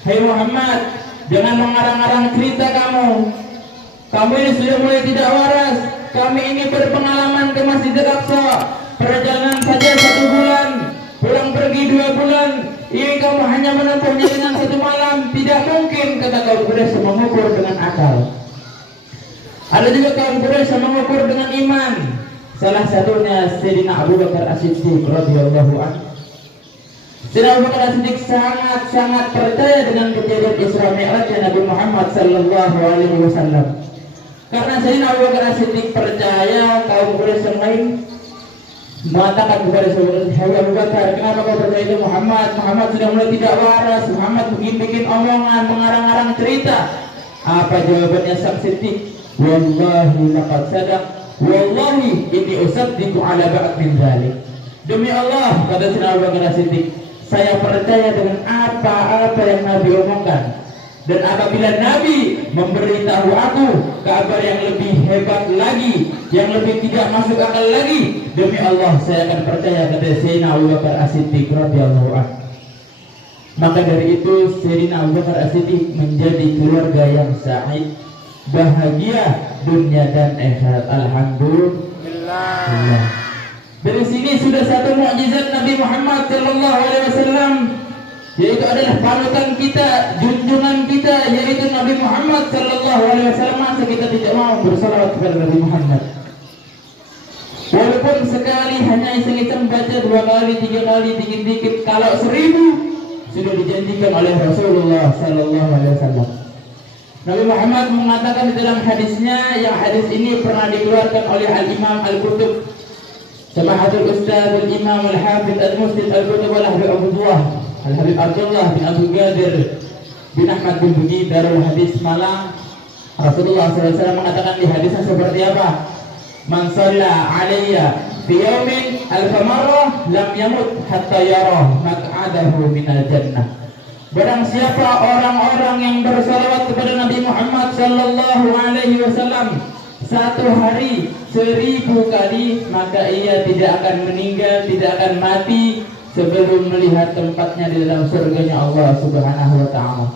Hai Muhammad, jangan mengarang-arang cerita kamu. Kamu ini sudah mulai tidak waras. Kami ini berpengalaman ke Masjidil Aqsa. Perjalanan saja 1 bulan, pulang pergi 2 bulan. Ini kamu hanya menempuhnya dengan 1 malam. Tidak mungkin, kata kaum Quraisy, mengukur dengan akal. Ada juga kaum Quraisy mengukur dengan iman. Salah satunya Sayyidina Abu Bakar As-Siddiq radhiyallahu anhu. Sayyidina Abu Bakar As-Siddiq sangat percaya dengan kejadian Isra Mi'raj Nabi Muhammad sallallahu alaihi wasallam. Karena Sayyidina Abu Bakar As-Siddiq percaya, kaum Quraisy yang lain mengatakan kepada Sayyidina Abu Bakar, kenapa kau percaya itu Muhammad? Muhammad sudah mulai tidak waras. Muhammad bikin omongan, mengarang-arang cerita. Apa jawabannya sang Siddiq? Wallahi laqad sadaq. Wallahi inni usaddiqu ala ba'd min dzalik. Demi Allah, kata Sayyidina Abu Bakar As-Siddiq, saya percaya dengan apa-apa yang Nabi omongkan. Dan apabila Nabi memberitahu aku kabar yang lebih hebat lagi, yang lebih tidak masuk akal lagi, demi Allah saya akan percaya, kata Sayyidina Abu Bakar As-Siddiq radhiyallahu anhu. Maka dari itu Sayyidina Abu Bakar As-Siddiq menjadi keluarga yang sa'id, bahagia dunia dan akhirat. Alhamdulillah. Dari sini sudah satu mukjizat Nabi Muhammad sallallahu alaihi wasallam, yaitu adalah panutan kita, junjungan kita, yaitu Nabi Muhammad sallallahu alaihi wasallam. Masa kita tidak mau bersalawat kepada Nabi Muhammad? Walaupun sekali hanya iseng-iseng baca 2 kali, 3 kali, dikit-dikit, kalau 1000 sudah dijanjikan oleh Rasulullah sallallahu alaihi wasallam. Nabi Muhammad mengatakan di dalam hadisnya, yang hadis ini pernah dikeluarkan oleh Al-Imam Al-Qutub, Samahatul Ustaz Al-Imam Al-Hafidh Al-Muslim Al-Qutub Al-Habib Al-Habib Abdullah bin Abu Ghadir bin Ahmad bin Bugi Darul Hadis Malang. Rasulullah SAW mengatakan di hadisnya seperti apa? Man shalla alayya fi yawmin alfa marrah lam yamut hatta yarah maq'adahu minal jannah. Barang siapa orang-orang yang bersalawat kepada Nabi Muhammad sallallahu alaihi wasallam 1 hari 1000 kali, maka ia tidak akan meninggal, tidak akan mati sebelum melihat tempatnya di dalam surganya Allah Subhanahu wa taala.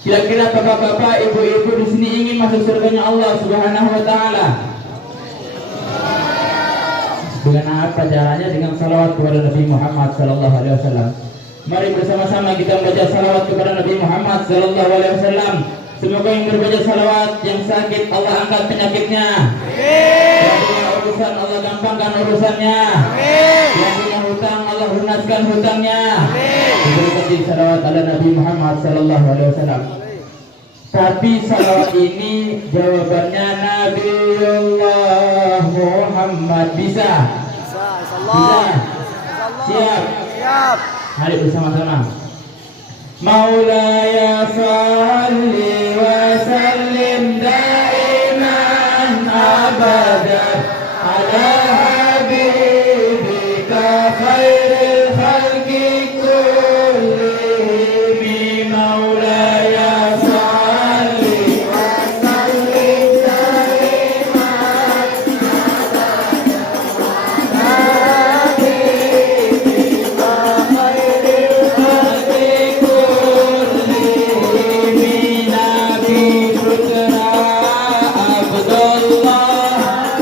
Kira-kira bapak-bapak, ibu-ibu di sini ingin masuk surganya Allah Subhanahu wa taala? Dengan apa caranya? Dengan salawat kepada Nabi Muhammad sallallahu alaihi wasallam. Mari bersama-sama kita membaca salawat kepada Nabi Muhammad sallallahu alaihi wasallam. Semoga yang berbaca salawat, yang sakit Allah angkat penyakitnya. Yang punya urusan Allah gampangkan urusannya. Yang punya hutang Allah lunaskan hutangnya. Berikan salawat ala Nabi Muhammad sallallahu alaihi wasallam. Tapi salawat ini jawabannya Nabiullah Muhammad. Bisa? Bisa? Siap? Siap. Mari bersama-sama. Maulaya salli wa sallim daiman abadan ala habibika khairil khalqi kullihim. Maulaya salli wa sallim daiman abadan habibika khairil khalqi kullihim. Nabi Putra Abdullah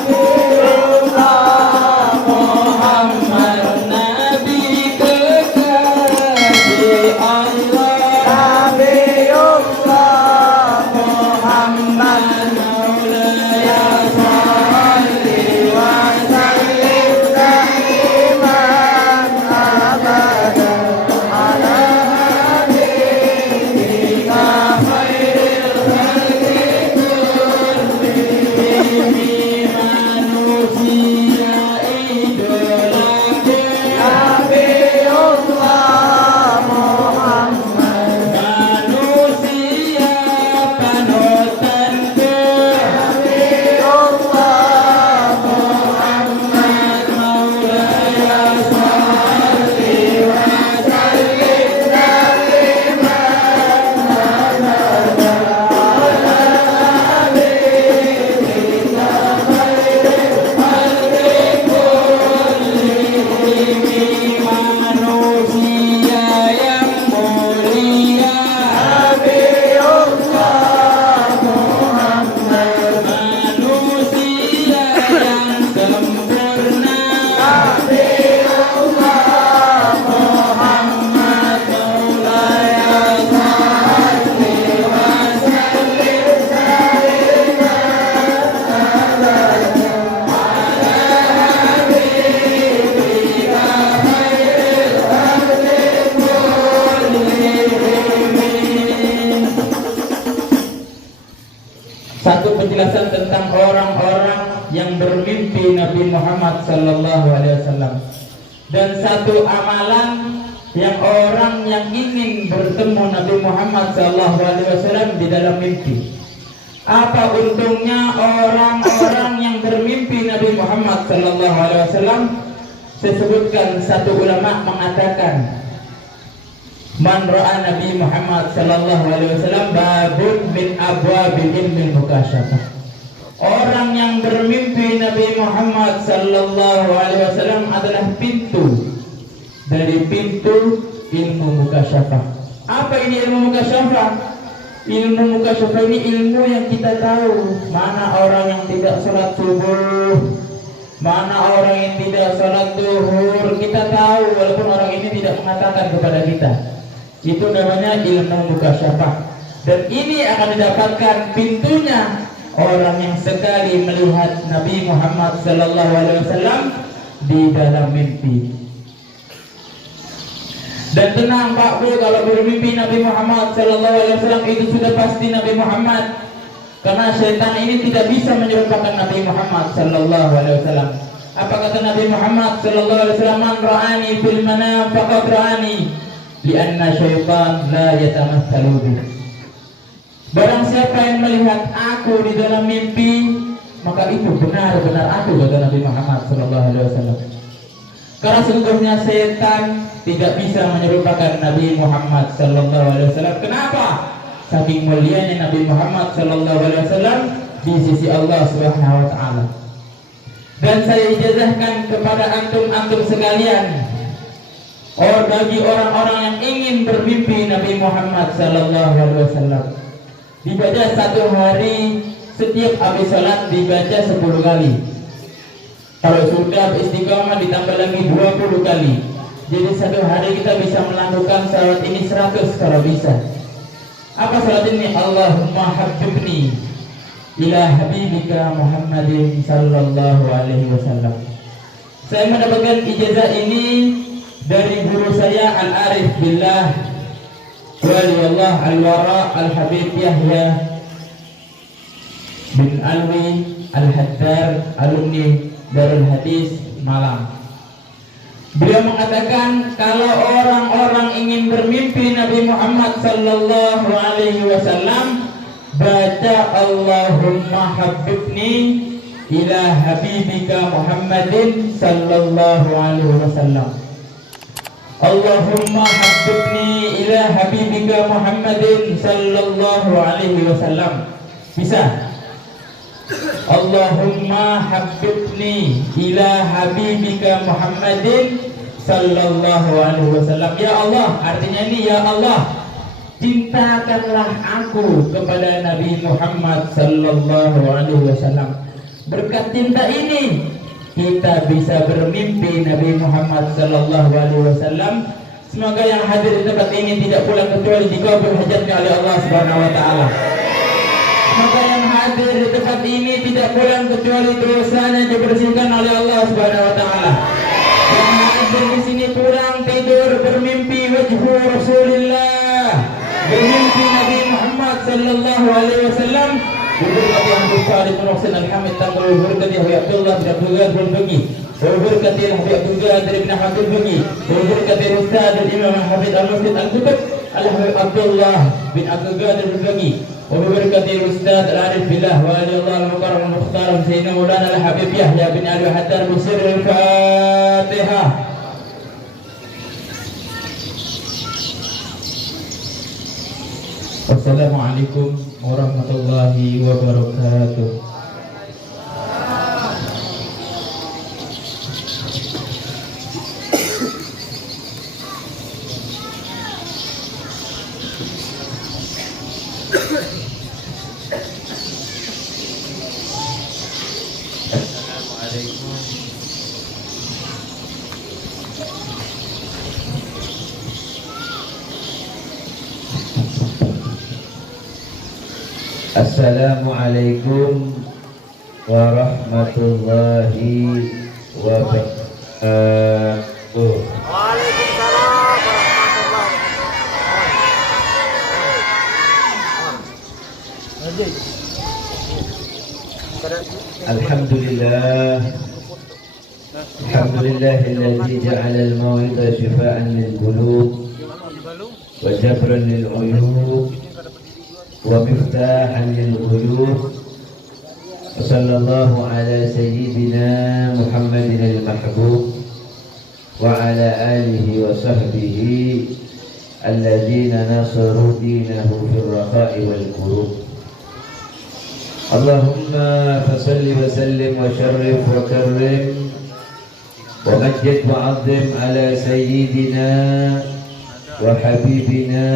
penjelasan tentang orang-orang yang bermimpi Nabi Muhammad sallallahu alaihi wasallam. Dan satu amalan yang orang yang ingin bertemu Nabi Muhammad sallallahu alaihi wasallam di dalam mimpi. Apa untungnya orang-orang yang bermimpi Nabi Muhammad sallallahu alaihi wasallam? Saya sebutkan, satu ulama mengatakan, man ra'a Nabi Muhammad sallallahu alaihi wasallam babun min abwabil ilmi mukasyafah. Orang yang bermimpi Nabi Muhammad sallallahu alaihi wasallam adalah pintu dari pintu ilmu mukasyafah. Apa ini ilmu mukasyafah? Ilmu mukasyafah ini ilmu yang kita tahu mana orang yang tidak sholat subuh, mana orang yang tidak sholat duhur. Kita tahu walaupun orang ini tidak mengatakan kepada kita. Itu namanya ilmu mukasyafah. Dan ini akan didapatkan pintunya orang yang sekali melihat Nabi Muhammad sallallahu alaihi wasallam di dalam mimpi. Dan tenang Pak Bu, kalau bermimpi Nabi Muhammad sallallahu alaihi wasallam itu sudah pasti Nabi Muhammad. Karena syaitan ini tidak bisa menyerupakan Nabi Muhammad sallallahu alaihi wasallam. Apa kata Nabi Muhammad sallallahu alaihi wasallam? Man ra'ani fil manam faqad ra'ani, li'anna syaitan la yatamatsalu bi. Barang siapa yang melihat aku di dalam mimpi, maka itu benar-benar aku, kata Nabi Muhammad sallallahu alaihi wasallam. Karena sesungguhnya setan tidak bisa menyerupakan Nabi Muhammad sallallahu alaihi wasallam. Kenapa? Saking mulianya Nabi Muhammad sallallahu alaihi wasallam di sisi Allah Subhanahu wa taala. Dan saya ijazahkan kepada antum-antum sekalian, bagi orang-orang yang ingin bermimpi Nabi Muhammad sallallahu alaihi wasallam, dibaca satu hari, setiap habis salat dibaca 10 kali. Kalau sudah istiqamah ditambah lagi 20 kali. Jadi satu hari kita bisa melakukan salat ini 100 kalau bisa. Apa salat ini? Allahumma habibni ila habibika Muhammadin sallallahu alaihi wasallam. Saya mendapatkan ijazah ini dari guru saya Al-Arif Billah Waliullah Al-Wara Al-Habib Yahya bin Alwi Al-Haddar, alumni Darul Hadis Malang. Beliau mengatakan kalau orang-orang ingin bermimpi Nabi Muhammad sallallahu alaihi wasallam, baca Allahumma habibni ila habibika Muhammadin sallallahu alaihi wasallam. Allahumma habibni ila habibika Muhammadin sallallahu alaihi wasallam. Bisa? Allahumma habibni ila habibika Muhammadin sallallahu alaihi wasallam. Ya Allah, artinya ini, ya Allah, cintakanlah aku kepada Nabi Muhammad sallallahu alaihi wasallam. Berkat cinta ini kita bisa bermimpi Nabi Muhammad sallallahu alaihi wasallam. Semoga yang hadir di tempat ini tidak pulang kecuali dikabul hajatnya oleh Allah Subhanahu wa taala. Semoga yang hadir di tempat ini tidak pulang kecuali dosanya dibersihkan oleh Allah Subhanahu wa taala. Yang hadir di sini pulang tidur bermimpi wajhu Rasulillah, bermimpi Nabi Muhammad sallallahu alaihi wasallam. Berkati Habib Salih bin Husain Al-Hamid Tanggul, berkati Habib Abdullah bin Abdul Ghani Al-Bagi, berkati Habib Abdul Ghani bin Habib Al-Bagi, berkati Ustaz Imam Habib Al-Masjid Al-Qutb Al-Habib Abdullah bin Abdul Ghani Al-Bagi, berkati Ustaz Al-Arif Billah Waliullah Al-Mukarram Al-Mukhtar Sayyidina Maulana Al-Habib Yahya bin Ali Haddar Bisir Al-Fatihah. Wassalamualaikum warahmatullahi wabarakatuh. Assalamualaikum warahmatullahi wabarakatuh. Waalaikumsalam warahmatullahi wabarakatuh. Alhamdulillah. Alhamdulillah alladzi ja'ala al-mau'idha shifaan lil-qulub wa jabran lil-'uyub wa miftahan lil-ghuyub. Wa sallallahu ala sayyidina Muhammadin al-mahbub wa ala alihi wa sahbihi alladzina nasaru dinahu fil rakha'i wal kurub. Allahumma fasalli wa sallim wa syarrif wa karrim wa majjid wa azim ala sayyidina wa habibina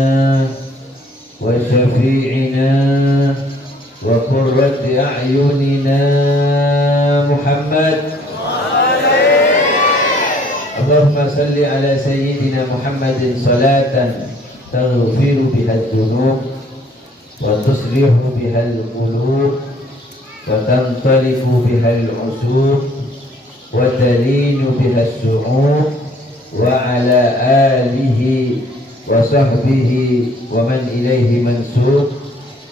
wa syafi'ina wa qurrati a'yunina Muhammad. Allahumma salli ala sayyidina Muhammadin salatan taghfiru biha ad-dunub wa tuslihu biha al-qulub wa tantaliku biha al-usub wa talinu biha as-su'ub wa ala alihi wa sahbihi wa man ilayhi mansub.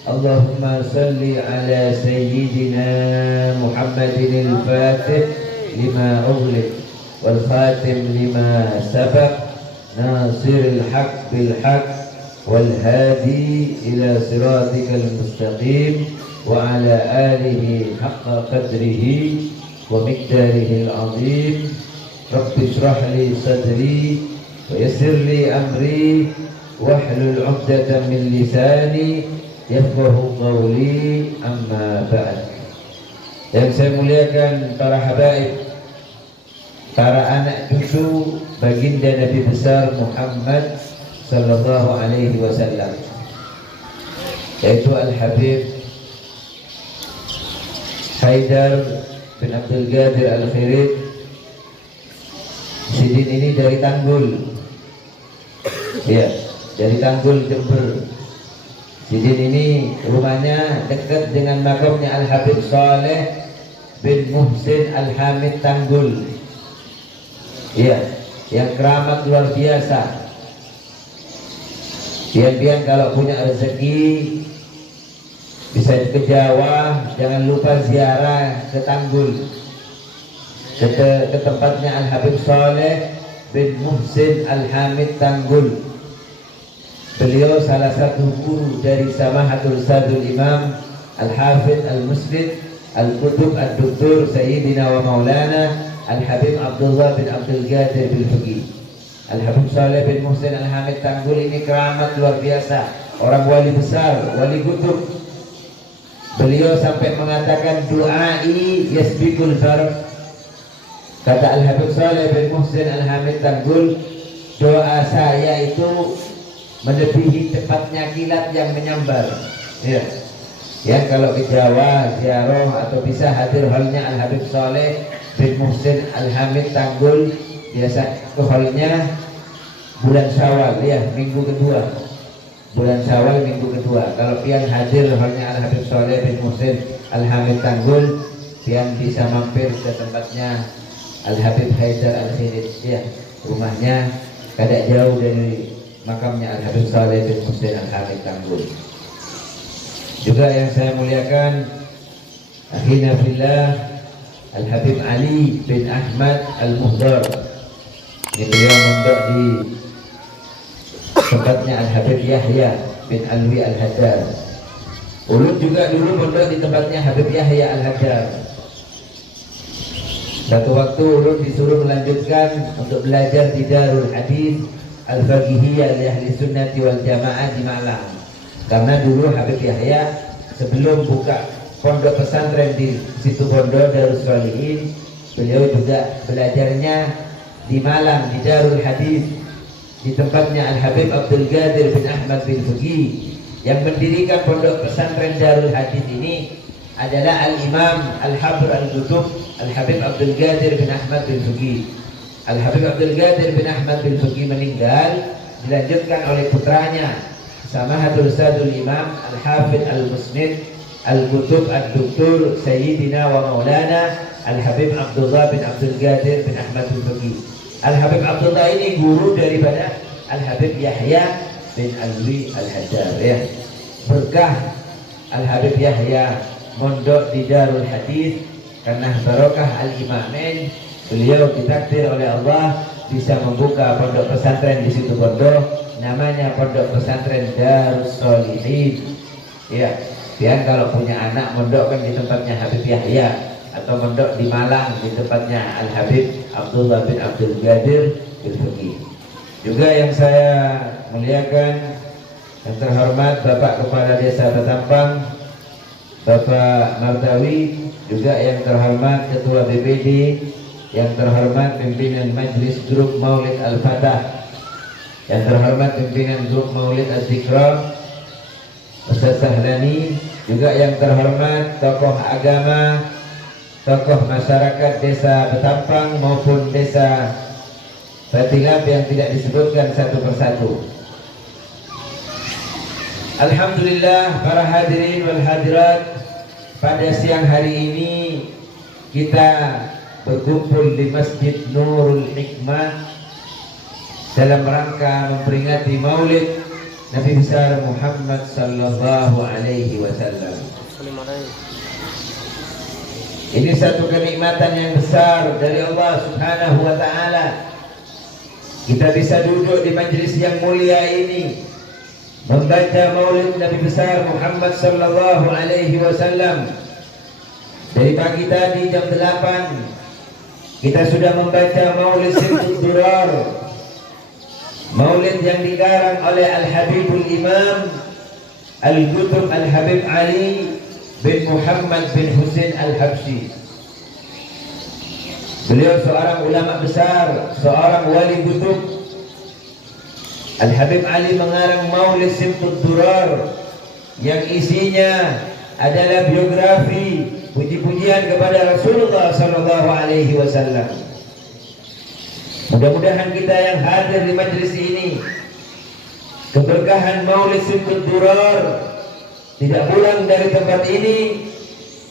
Allahumma salli ala sayyidina Muhammadin al-fatih lima ughliq wal khatim lima sabaq nasiril haqq bil haqq والهادي إلى صراطك المستقيم وعلى آله حق قدره ومقداره العظيم. رب اشرح لي صدري ويسر لي أمري واحلل عقدة من لساني يفقه قولي. أما بعد. Yang saya muliakan para habaib, para anak cucu baginda Nabi besar Muhammad sallallahu alaihi wasallam, yaitu Al-Habib Haidar bin Abdul Qadir Al-Khirid. Sidin ini dari Tanggul, ya, dari Tanggul Jember. Sidin ini rumahnya dekat dengan makamnya Al-Habib Saleh bin Muhsin Al-Hamid Tanggul, ya, yang keramat luar biasa. Pian-pian kalau punya rezeki bisa ke Jawa, jangan lupa ziarah ke Tanggul, ke tempatnya Al-Habib Saleh bin Muhsin Al-Hamid Tanggul. Beliau salah satu guru dari Samahatul Sadul Imam Al-Hafidh Al-Musnid Al-Qutub Ad-Doktor Sayyidina wa Maulana Al-Habib Abdullah bin Abdul Qadir bin Fuqih. Al-Habib Saleh bin Muhsin Al-Hamid Tanggul ini keramat luar biasa, orang wali besar, wali kutub. Beliau sampai mengatakan du'ai yasbiqul farq. Kata Al-Habib Saleh bin Muhsin Al-Hamid Tanggul, doa saya itu melebihi cepatnya kilat yang menyambar. Ya, ya, kalau ke Jawa ziarah atau bisa hadir halnya Al-Habib Saleh bin Muhsin Al-Hamid Tanggul, biasa ke hallnya bulan Syawal, ya, minggu kedua, bulan Syawal minggu kedua. Kalau pian hadir hallnya Al-Habib Saleh bin Muhsin Al-Hamid Tanggul, pian bisa mampir ke tempatnya Al-Habib Haidar Al-Khirid, ya, rumahnya kada jauh dari makamnya Al-Habib Saleh bin Muhsin Al-Hamid Tanggul. Juga yang saya muliakan akhina fillah Al-Habib Ali bin Ahmad Al-Muhdar. Ini beliau mondok di tempatnya Al-Habib Yahya bin Alwi Al-Haddad. Ulun juga dulu mondok di tempatnya Habib Yahya Al-Haddad. Satu waktu ulun disuruh melanjutkan untuk belajar di Darul Hadis Al-Faqihiyah li Ahli Sunnati wal Jamaah di Malang. Karena dulu Habib Yahya sebelum buka pondok pesantren di situ Bondo Darus Sholihin, beliau juga belajarnya di Malang di Darul Hadis di tempatnya Al-Habib Abdul Qadir bin Ahmad bin Fuqih. Yang mendirikan pondok pesantren Darul Hadis ini adalah Al-Imam Al-Habr Al-Qutub Al-Habib Abdul Qadir bin Ahmad bin Fuqih. Al-Habib Abdul Qadir bin Ahmad bin Fuqih meninggal, dilanjutkan oleh putranya Samahatul Sadul Imam Al-Hafidh Al-Musnid Al-Qutub Ad-Doktor Sayyidina wa Maulana Al-Habib Abdullah bin Abdul Qadir bin Ahmad bin Fuqih. Al-Habib Abdullah ini guru daripada Al-Habib Yahya bin Alwi Al-Haddad, ya. Berkah Al-Habib Yahya mondok di Darul Hadis, karena barokah al-imamin beliau ditakdir oleh Allah bisa membuka pondok pesantren di situ Bondo, namanya Pondok Pesantren Darus Sholihin. Ya, pian kalau punya anak mondok kan di tempatnya Habib Yahya, atau mondok di Malang di tempatnya Al Habib Abdullah bin Abdul Qadir bin Faqih. Juga yang saya muliakan, yang terhormat Bapak Kepala Desa Batampang, Bapak Mardawi, juga yang terhormat Ketua BPD, yang terhormat pimpinan Majelis Grup Maulid Al-Fatah, yang terhormat pimpinan Grup Maulid Az-Zikra, Ustaz Sahlani, juga yang terhormat tokoh agama, tokoh masyarakat Desa Batampang maupun Desa Batilab yang tidak disebutkan satu persatu. Alhamdulillah para hadirin wal hadirat, pada siang hari ini kita berkumpul di Masjid Nurul Hikmah dalam rangka memperingati Maulid Nabi besar Muhammad sallallahu alaihi wasallam. Ini satu kenikmatan yang besar dari Allah Subhanahu wa taala. Kita bisa duduk di majelis yang mulia ini membaca Maulid Nabi besar Muhammad sallallahu alaihi wasallam. Dari pagi tadi jam 8 kita sudah membaca Maulid Simtud Durar, Maulid yang dikarang oleh Al-Habibul Imam Al-Qutb Al-Habib Ali bin Muhammad bin Husain Al-Habsyi. Beliau seorang ulama besar, seorang wali kutub. Al-Habib Ali mengarang Maulid Simtud Durar yang isinya adalah biografi, puji-pujian kepada Rasulullah sallallahu alaihi wasallam. Mudah-mudahan kita yang hadir di majelis ini, keberkahan Maulid Simtud Durar tidak pulang dari tempat ini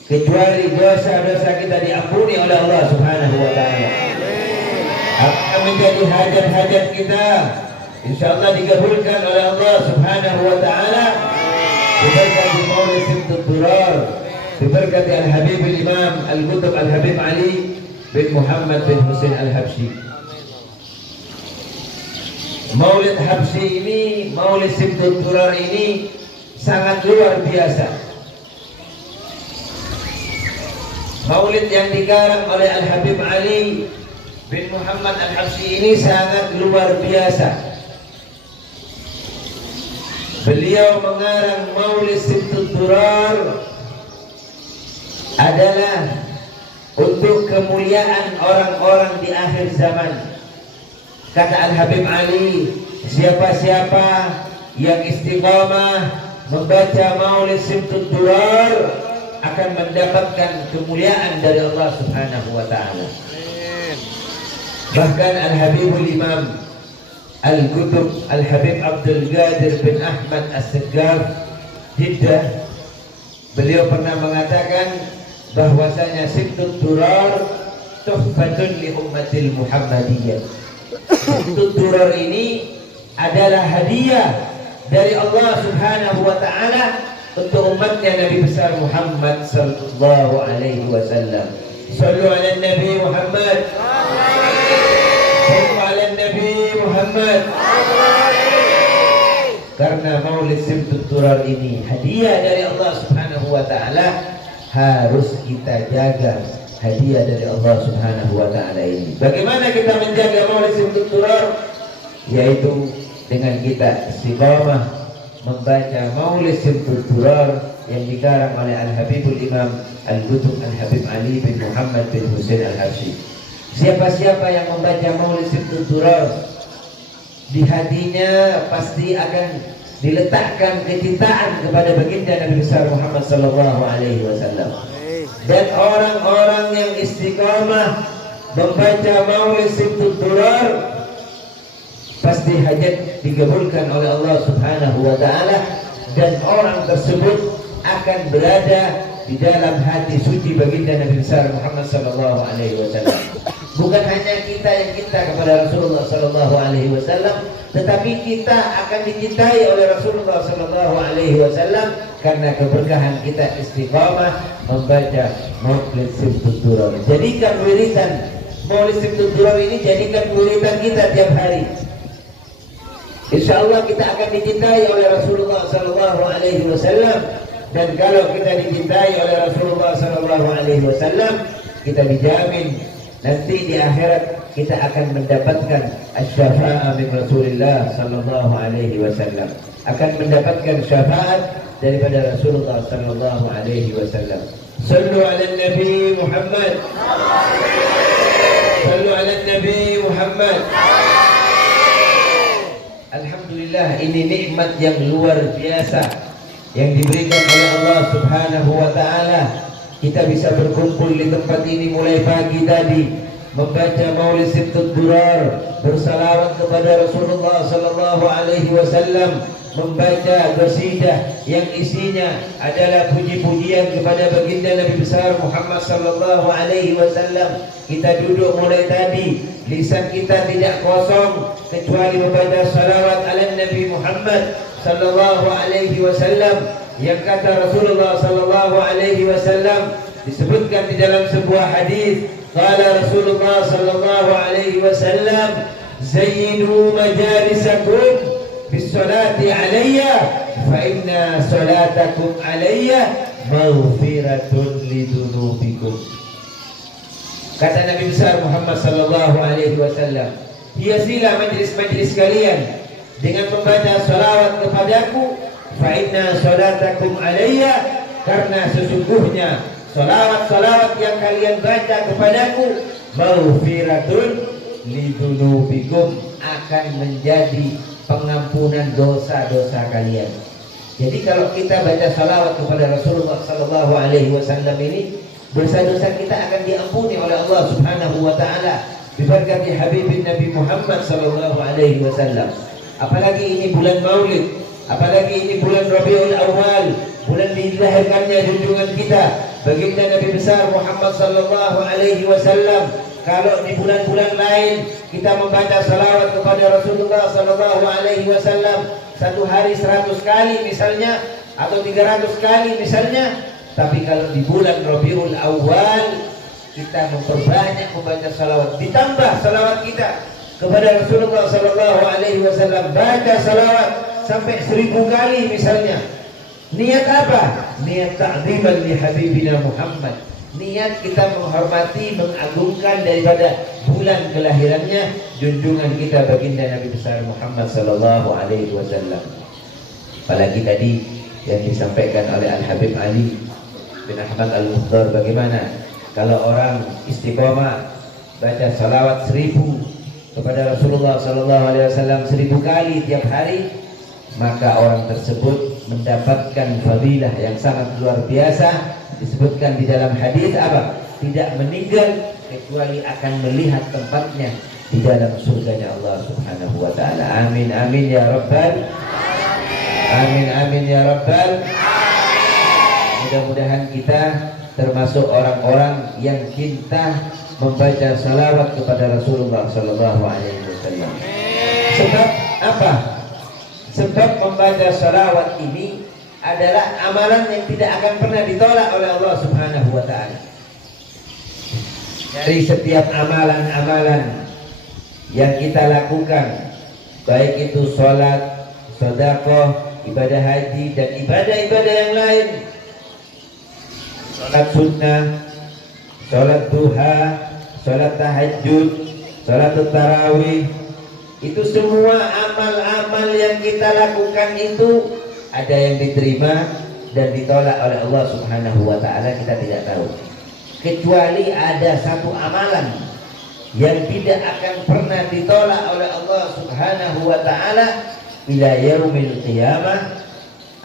kecuali dosa-dosa kita diampuni oleh Allah Subhanahu wa taala. Akan menjadi hajat-hajat kita insyaallah dikabulkan oleh Allah Subhanahu wa taala berkati Maulid Simtud Durar, berkati Al-Habib Imam Al-Qutb Al-Habib Ali bin Muhammad bin Husain Al-Habsyi. Maulid Habsyi ini, Maulid Simtud Durar ini sangat luar biasa. Maulid yang dikarang oleh Al-Habib Ali bin Muhammad Al-Habsyi ini sangat luar biasa. Beliau mengarang Maulid Simtud Durar adalah untuk kemuliaan orang-orang di akhir zaman. Kata Al-Habib Ali, siapa-siapa yang istiqamah membaca Maulid Simtud Durar akan mendapatkan kemuliaan dari Allah Subhanahu wa taala. Bahkan Al-Habibul Imam Al-Qutb Al-Habib Abdul Qadir bin Ahmad As-Segaf Jeddah, beliau pernah mengatakan bahwasanya Simtud Durar tuhfatun li ummatil Muhammadiyah. Simtud Durar ini adalah hadiah dari Allah Subhanahu wa taala untuk umatnya Nabi besar Muhammad sallallahu alaihi wasallam. Sallu ala Nabi Muhammad. Sallu ala Nabi Muhammad. Karena Maulid Simtud Durar ini hadiah dari Allah Subhanahu wa taala, harus kita jaga hadiah dari Allah Subhanahu wa taala ini. Bagaimana kita menjaga Maulid Simtud Durar? Yaitu dengan kita istiqamah membaca Maulid Simtud Durar yang dikarang oleh Al-Habibul Imam Al-Qutb Al-Habib Ali bin Muhammad bin Husain Al-Habsyi. Siapa-siapa yang membaca Maulid Simtud Durar, di hatinya pasti akan diletakkan kecintaan kepada baginda Nabi besar Muhammad sallallahu alaihi wasallam. Dan orang-orang yang istiqamah membaca Maulid Simtud Durar pasti hajat dikabulkan oleh Allah Subhanahu wa taala, dan orang tersebut akan berada di dalam hati suci baginda Nabi besar Muhammad sallallahu alaihi wasallam. Bukan hanya kita yang cinta kepada Rasulullah Sallallahu Alaihi Wasallam, tetapi kita akan dicintai oleh Rasulullah Sallallahu Alaihi Wasallam karena keberkahan kita istiqamah membaca Maulid Simtud Durar. Jadikan wiridan Maulid Simtud Durar ini, jadikan wiridan kita tiap hari. Insya Allah kita akan dicintai oleh Rasulullah Sallallahu Alaihi Wasallam. Dan kalau kita dicintai oleh Rasulullah Sallallahu Alaihi Wasallam, kita dijamin nanti di akhirat kita akan mendapatkan asy-syafa'ah min Rasulillah Sallallahu Alaihi Wasallam, akan mendapatkan syafaat daripada Rasulullah Sallallahu Alaihi Wasallam. Sallu ala Nabi Muhammad, sallu ala Nabi Muhammad. Alhamdulillah, ini nikmat yang luar biasa yang diberikan oleh Allah Subhanahu wa taala. Kita bisa berkumpul di tempat ini mulai pagi tadi membaca Maulid Simtud Durar, bersalawat kepada Rasulullah Sallallahu Alaihi Wasallam, membaca qasidah yang isinya adalah puji-pujian kepada baginda Nabi besar Muhammad Sallallahu Alaihi Wasallam. Kita duduk mulai tadi, lisan kita tidak kosong kecuali membaca salawat ala Nabi Muhammad Sallallahu Alaihi Wasallam. Yang kata Rasulullah Sallallahu Alaihi Wasallam disebutkan di dalam sebuah hadis, qala Rasulullah Sallallahu Alaihi Wasallam, zayyinu majalisakum bisolati alayya fa inna solatakum alayya maghfiratun lidunubikum. Kata Nabi besar Muhammad Sallallahu Alaihi Wasallam, hiasilah majlis-majlis kalian dengan membaca salawat kepadaku, fa inna salatakum alayya, karena sesungguhnya salawat-salawat yang kalian baca kepadaku maghfiratun lidunubikum, akan menjadi pengampunan dosa-dosa kalian. Jadi kalau kita baca salawat kepada Rasulullah Sallallahu Alaihi Wasallam ini, dosa-dosa kita akan diampuni oleh Allah Subhanahu Wa Taala diberkati Habibin Nabi Muhammad Sallallahu Alaihi Wasallam. Apalagi ini bulan Maulid, apalagi ini bulan Rabiul Awal, bulan dilahirkannya junjungan kita baginda Nabi besar Muhammad Sallallahu Alaihi Wasallam. Kalau di bulan-bulan lain kita membaca salawat kepada Rasulullah Sallallahu Alaihi Wasallam satu hari 100 kali misalnya, atau 300 kali misalnya, tapi kalau di bulan Rabiul Awal kita memperbanyak membaca salawat, ditambah salawat kita kepada Rasulullah Sallallahu Alaihi Wasallam, baca salawat sampai 1000 kali misalnya. Niat apa? Niat ta'ziman li Habibina Muhammad. Niat kita menghormati, mengagungkan daripada bulan kelahirannya junjungan kita baginda Nabi besar Muhammad Sallallahu Alaihi Wasallam. Apalagi tadi yang disampaikan oleh Al Habib Ali bin Ahmad Al Mukhtar, bagaimana kalau orang istiqomah baca salawat 1000 kepada Rasulullah Sallallahu Alaihi Wasallam 1000 kali tiap hari, maka orang tersebut mendapatkan fadilah yang sangat luar biasa. Disebutkan di dalam hadis apa? Tidak meninggal kecuali akan melihat tempatnya di dalam surganya Allah Subhanahu Wa Taala. Amin amin ya rabbal amin amin ya rabbal. Mudah-mudahan kita termasuk orang-orang yang cinta membaca salawat kepada Rasulullah Sallallahu Alaihi Wasallam. Sebab apa? Sebab membaca salawat ini adalah amalan yang tidak akan pernah ditolak oleh Allah Subhanahu Wa Taala. Dari setiap amalan-amalan yang kita lakukan, baik itu sholat, sedekah, ibadah haji, dan ibadah-ibadah yang lain, sholat sunnah, sholat duha, sholat tahajud, sholat tarawih, itu semua amal-amal yang kita lakukan itu ada yang diterima dan ditolak oleh Allah Subhanahu Wa Taala, kita tidak tahu. Kecuali ada satu amalan yang tidak akan pernah ditolak oleh Allah Subhanahu Wa Taala ila yaumil qiyamah.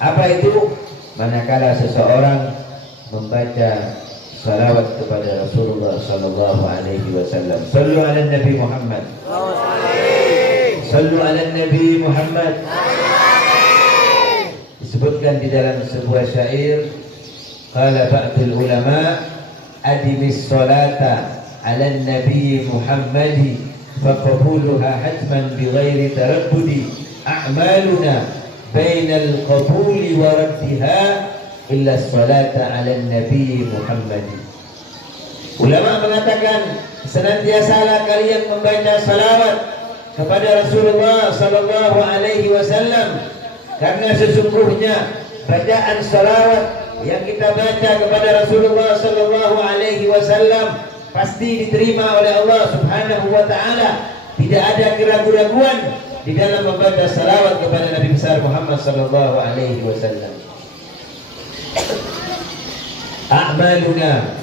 Apa itu? Manakala seseorang membaca salawat kepada Rasulullah Sallallahu Alaihi Wasallam. Sallu ala Nabi Muhammad. Sallu ala Nabi Muhammad. Disebutkan di dalam sebuah syair, qala ba'dul ulama adimis salata على النبي محمد فقبولها حتما بغير تردد أعمالنا بين القبول وردها إلا الصلاة على النبي محمد. Ulama mengatakan senantiasalah kalian membaca salawat kepada Rasulullah sallallahu alaihi wasallam, karena sesungguhnya bacaan salawat yang kita baca kepada Rasulullah sallallahu alaihi wasallam pasti diterima oleh Allah Subhanahu wa taala. Tidak ada keraguan-raguan di dalam membaca salawat kepada Nabi besar Muhammad sallallahu alaihi wasallam. A'maluna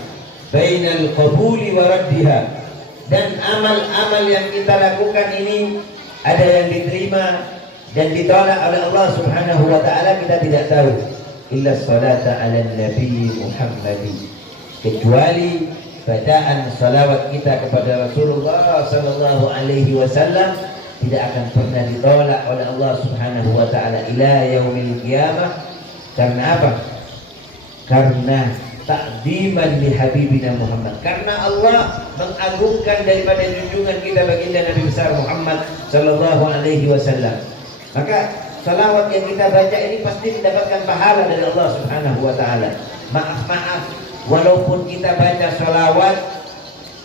bainal qabuli wa raddiha, dan amal-amal yang kita lakukan ini ada yang diterima dan ditolak oleh Allah Subhanahu wa taala, kita tidak tahu. Illa salata 'ala nabi Muhammad, kecuali bacaan salawat kita kepada Rasulullah sallallahu alaihi wasallam tidak akan pernah ditolak oleh Allah Subhanahu wa taala ila yaumil qiyamah. Karena apa? Karena takdiman li habibina Muhammad, karena Allah mengagungkan daripada junjungan kita baginda Nabi besar Muhammad sallallahu alaihi wasallam. Maka salawat yang kita baca ini pasti mendapatkan pahala dari Allah Subhanahu wa taala. Maaf, walaupun kita baca salawat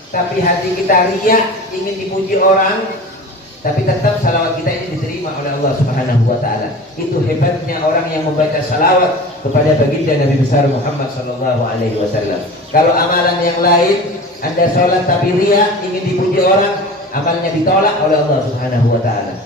tapi hati kita riya, ingin dipuji orang, tapi tetap salawat kita ini diterima oleh Allah Subhanahu wa taala. Itu hebatnya orang yang membaca salawat kepada baginda Nabi besar Muhammad sallallahu alaihi wasallam. Kalau amalan yang lain, Anda sholat tapi riya, ingin dipuji orang, amalnya ditolak oleh Allah Subhanahu wa taala.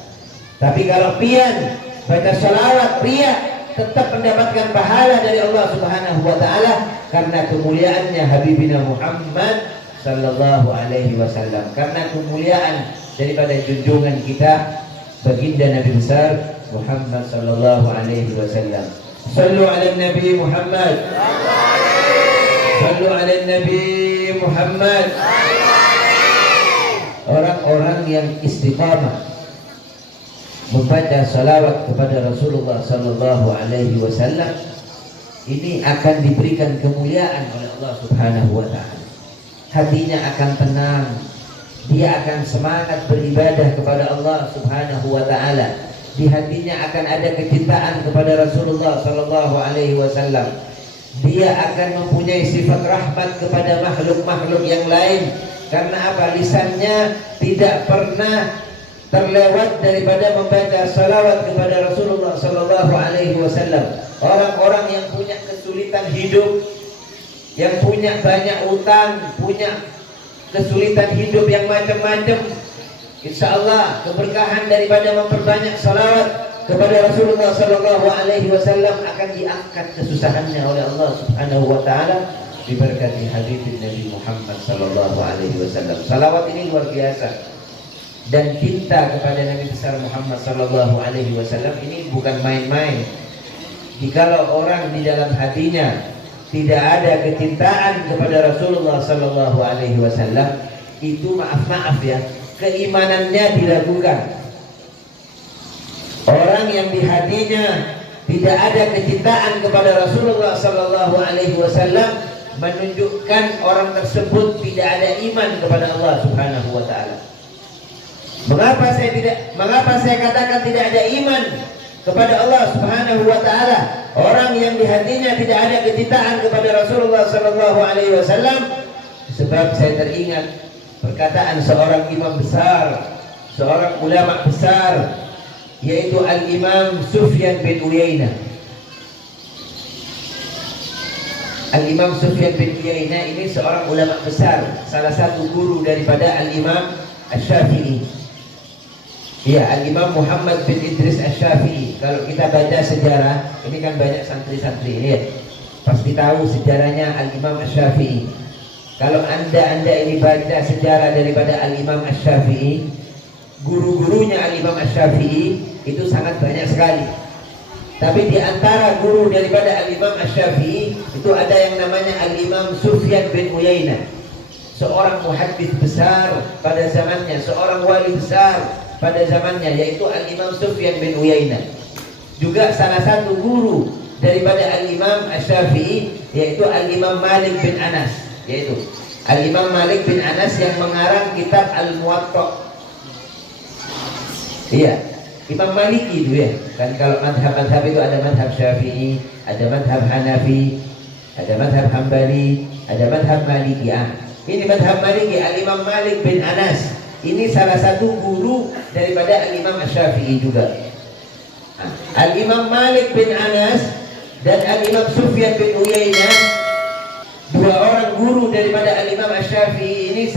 Tapi kalau pian baca salawat riya, tetap mendapatkan pahala dari Allah Subhanahu wa taala karena kemuliaannya habibina Muhammad sallallahu alaihi wasallam, karena kemuliaan daripada junjungan kita baginda Nabi besar Muhammad sallallahu alaihi wasallam. Sallu ala Nabi Muhammad, sallu ala Nabi Muhammad. Orang-orang yang istiqamah membaca salawat kepada Rasulullah sallallahu alaihi wasallam ini akan diberikan kemuliaan oleh Allah Subhanahu wa taala. Hatinya akan tenang, dia akan semangat beribadah kepada Allah Subhanahu wa taala. Di hatinya akan ada kecintaan kepada Rasulullah sallallahu alaihi wasallam. Dia akan mempunyai sifat rahmat kepada makhluk-makhluk yang lain. Karena apa? Lisannya tidak pernah terlewat daripada membaca salawat kepada Rasulullah sallallahu alaihi wasallam. Orang-orang yang punya kesulitan hidup, yang punya banyak utang, punya kesulitan hidup yang macam-macam, insyaallah keberkahan daripada memperbanyak salawat kepada Rasulullah sallallahu alaihi wasallam akan diangkat kesusahannya oleh Allah Subhanahu wa taala diberkati habibin Nabi Muhammad sallallahu alaihi wasallam. Salawat ini luar biasa. Dan cinta kepada Nabi besar Muhammad sallallahu alaihi wasallam ini bukan main-main. Jikalau orang di dalam hatinya tidak ada kecintaan kepada Rasulullah sallallahu alaihi wasallam, itu maaf ya, keimanannya diragukan. Orang yang di hatinya tidak ada kecintaan kepada Rasulullah sallallahu alaihi wasallam menunjukkan orang tersebut tidak ada iman kepada Allah Subhanahu wa taala. Mengapa saya katakan tidak ada iman kepada Allah Subhanahu wa taala? Orang yang di hatinya tidak ada kecintaan kepada Rasulullah sallallahu alaihi wasallam, sebab saya teringat perkataan seorang imam besar, seorang ulama besar, yaitu Al-Imam Sufyan bin Uyainah. Al-Imam Sufyan bin Uyainah ini seorang ulama besar, salah satu guru daripada Al-Imam Asy-Syafi'i. Ya, Al-Imam Muhammad bin Idris Asy-Syafi'i. Kalau kita baca sejarah, ini kan banyak santri-santri, lihat, pasti tahu sejarahnya Al-Imam Asy-Syafi'i. Kalau anda ini baca sejarah daripada Al-Imam Asy-Syafi'i, guru-gurunya Al-Imam Asy-Syafi'i itu sangat banyak sekali. Tapi di antara guru daripada Al-Imam Asy-Syafi'i itu ada yang namanya Al-Imam Sufyan bin Uyainah, seorang muhaddits besar pada zamannya, seorang wali besar pada zamannya, yaitu Al-Imam Sufyan bin Uyainah. Juga salah satu guru daripada Al-Imam Asy-Syafi'i yaitu Al-Imam Malik bin Anas, yaitu Al-Imam Malik bin Anas yang mengarang kitab Al-Muwatta. Iya, Imam Maliki itu ya. Kan kalau madhab-madhab itu ada madhab Syafi'i, ada madhab Hanafi, ada madhab Hambali, ada madhab Maliki. Ini madhab Maliki, Al-Imam Malik bin Anas. Ini salah satu guru daripada Al-Imam Syafi'i juga. Al-Imam Malik bin Anas dan Al-Imam Sufyan bin Uyainah, dua orang guru daripada Al-Imam Syafi'i ini